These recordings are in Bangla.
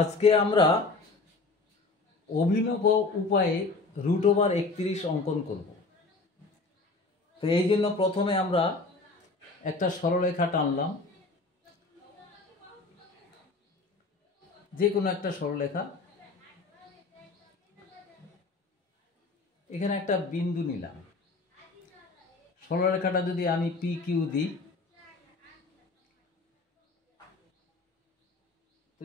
আজকে আমরা অভিনব উপায়ে √31 অঙ্কন করব। তো এই জন্য প্রথমে আমরা একটা সরলরেখা টানলাম, যে কোনো একটা সরলরেখা। এখানে একটা বিন্দু নিলাম। সরলরেখাটা যদি আমি PQ দিই, তো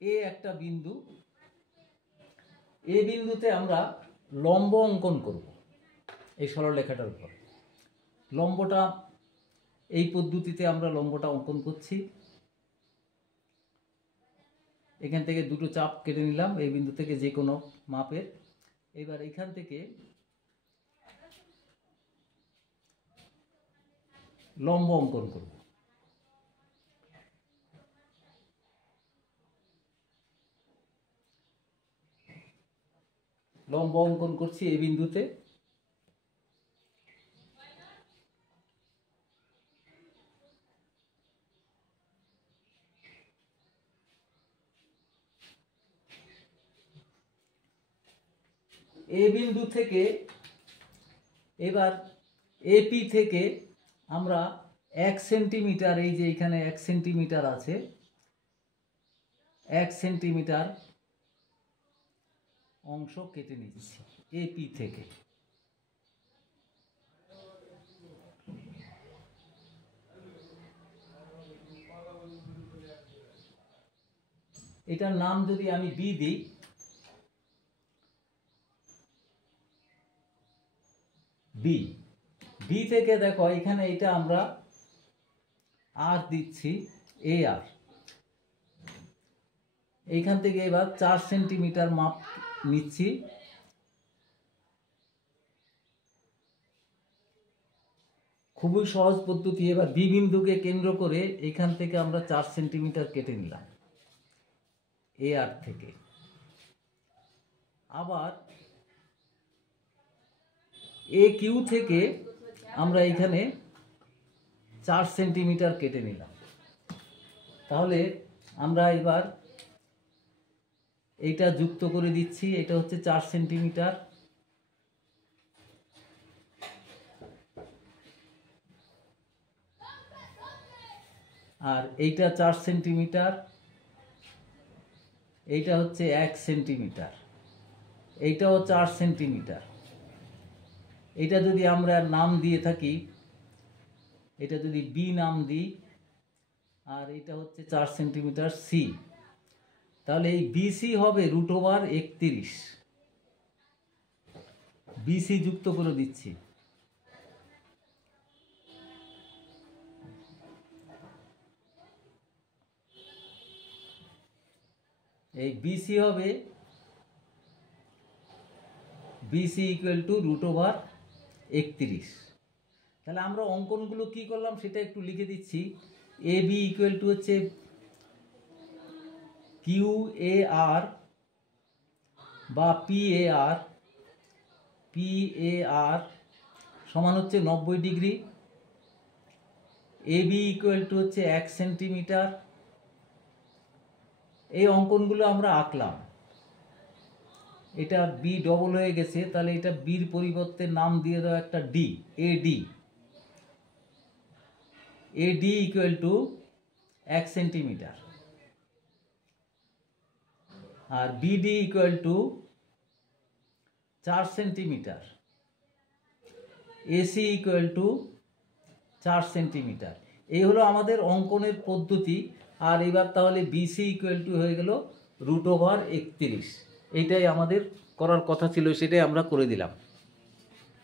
এ একটা বিন্দু, এই বিন্দুতে আমরা লম্ব অঙ্কন করব এই সরলরেখাটার উপর। লম্বটা এই পদ্ধতিতে আমরা লম্বটা অঙ্কন করছি। এখান থেকে দুটো চাপ কেটে নিলাম, এই বিন্দু থেকে যে কোনো মাপের। এবার এখান থেকে লম্ব অঙ্কন করব। লম্ব অঙ্কন করছি এই বিন্দুতে। এই বিন্দু থেকে এবার এপি থেকে আমরা 1 সেন্টিমিটার, এই যে এখানে 1 সেন্টিমিটার আছে, 1 সেন্টিমিটার অংশ কেটে নিচ্ছি এপি থেকে। এটার নাম যদি আমি বি দিই, বি থেকে দেখো এখানে এটা আমরা আর দিচ্ছি, এ আর। এইখান থেকে এবার 4 সেন্টিমিটার মাপ নিচ্ছি। খুবই সহজ পদ্ধতি। এবার বি বিন্দুকে কেন্দ্র করে এখান থেকে আমরা 4 সেন্টিমিটার কেটে নিলাম এ আর থেকে। আবার এ কিউ থেকে আমরা এখানে 4 সেন্টিমিটার কেটে নিলাম। তাহলে আমরা এবার এইটা যুক্ত করে দিচ্ছি। এটা হচ্ছে 4 সেন্টিমিটার। আর এইটা 4 সেন্টিমিটার, এইটা হচ্ছে 1 সেন্টিমিটার, এইটাও 4 সেন্টিমিটার। এটা যদি আমরা নাম দিয়ে থাকি, এটা যদি বি নাম দিই, আর এটা হচ্ছে 4 সেন্টিমিটার সি, তাহলে এই বিসি হবে √31। বিসি যুক্ত করে দিচ্ছি। এই বিসি হবে বিসি ইকুয়াল টু √31। তাহলে আমরা অঙ্কনগুলো কি করলাম সেটা একটু লিখে দিচ্ছি। এ বি ইকুয়াল টু হচ্ছে কিউ এ আর বা পি এ আর, সমান হচ্ছে 90 degree. A B equal to হচ্ছে 1 সেন্টিমিটার। এই অঙ্কনগুলো আমরা আঁকলাম। এটা বি ডবল হয়ে গেছে, তাহলে এটা বির পরিবর্তে নাম দিয়ে দাও একটা D, AD. AD equal to 1 centimetre. আর BD equal to 4 centimetre. AC equal to 4 centimetre. এই হলো আমাদের অঙ্কনের পদ্ধতি। আর এবার তাহলে বিসি ইকুয়াল টু হয়ে গেল √31। এইটাই আমাদের করার কথা ছিল, সেটাই আমরা করে দিলাম।